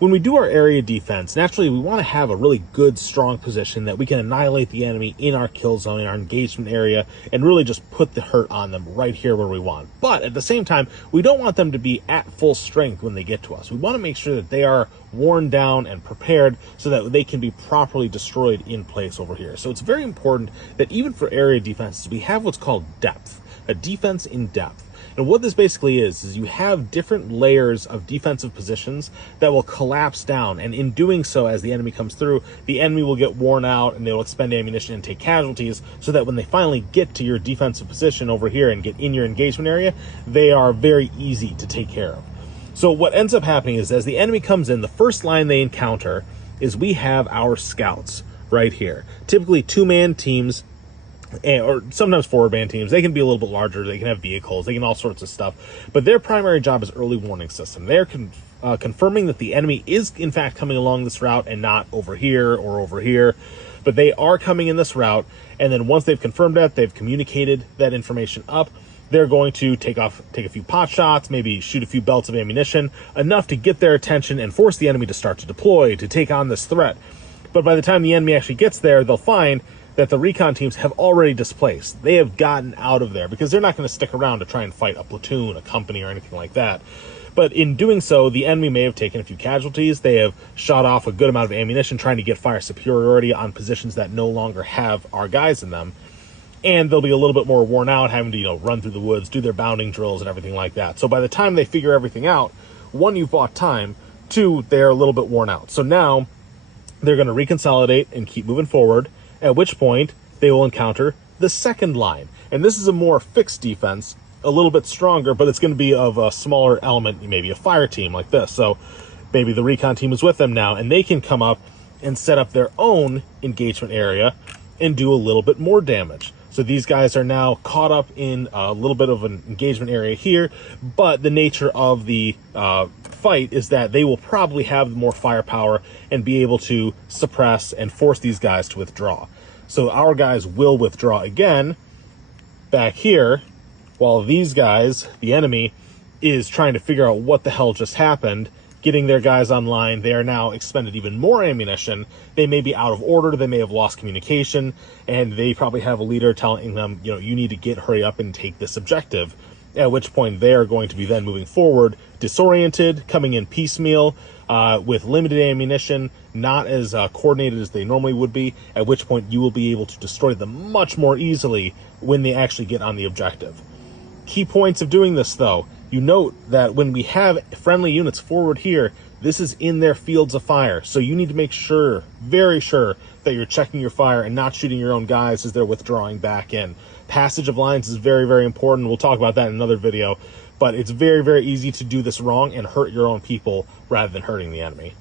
when we do our area defense, naturally we want to have a really good, strong position that we can annihilate the enemy in our kill zone, in our engagement area, and really just put the hurt on them right here where we want. But at the same time, we don't want them to be at full strength when they get to us. We want to make sure that they are worn down and prepared so that they can be properly destroyed in place over here. So it's very important that even for area defenses, we have what's called depth, a defense in depth. And what this basically is you have different layers of defensive positions that will collapse down. And in doing so, as the enemy comes through, the enemy will get worn out and they will expend ammunition and take casualties, so that when they finally get to your defensive position over here and get in your engagement area, they are very easy to take care of. So what ends up happening is, as the enemy comes in, the first line they encounter is we have our scouts right here. Typically 2-man teams, or sometimes 4-man teams. They can be a little bit larger, they can have vehicles, they can all sorts of stuff, but their primary job is early warning system. They're confirming that the enemy is in fact coming along this route and not over here or over here, but they are coming in this route. And then once they've confirmed that, they've communicated that information up, they're going to take a few pot shots, maybe shoot a few belts of ammunition, enough to get their attention and force the enemy to start to deploy, to take on this threat. But by the time the enemy actually gets there, they'll find that the recon teams have already displaced. They have gotten out of there because they're not going to stick around to try and fight a platoon, a company, or anything like that. But in doing so, the enemy may have taken a few casualties. They have shot off a good amount of ammunition trying to get fire superiority on positions that no longer have our guys in them. And they'll be a little bit more worn out, having to, run through the woods, do their bounding drills and everything like that. So by the time they figure everything out, 1, you've bought time, 2, they're a little bit worn out. So now they're going to reconsolidate and keep moving forward, at which point they will encounter the second line. And this is a more fixed defense, a little bit stronger, but it's going to be of a smaller element, maybe a fire team like this. So maybe the recon team is with them now, and they can come up and set up their own engagement area and do a little bit more damage. So these guys are now caught up in a little bit of an engagement area here, but the nature of the fight is that they will probably have more firepower and be able to suppress and force these guys to withdraw. So our guys will withdraw again back here, while these guys, the enemy, is trying to figure out what the hell just happened, getting their guys online. They are now expended even more ammunition. They may be out of order, they may have lost communication, and they probably have a leader telling them, you need to hurry up and take this objective. At which point they are going to be then moving forward, disoriented, coming in piecemeal, with limited ammunition, not as coordinated as they normally would be, at which point you will be able to destroy them much more easily when they actually get on the objective. Key points of doing this, though. You note that when we have friendly units forward here, this is in their fields of fire. So you need to make sure, very sure, that you're checking your fire and not shooting your own guys as they're withdrawing back in. Passage of lines is very, very important. We'll talk about that in another video. But it's very, very easy to do this wrong and hurt your own people rather than hurting the enemy.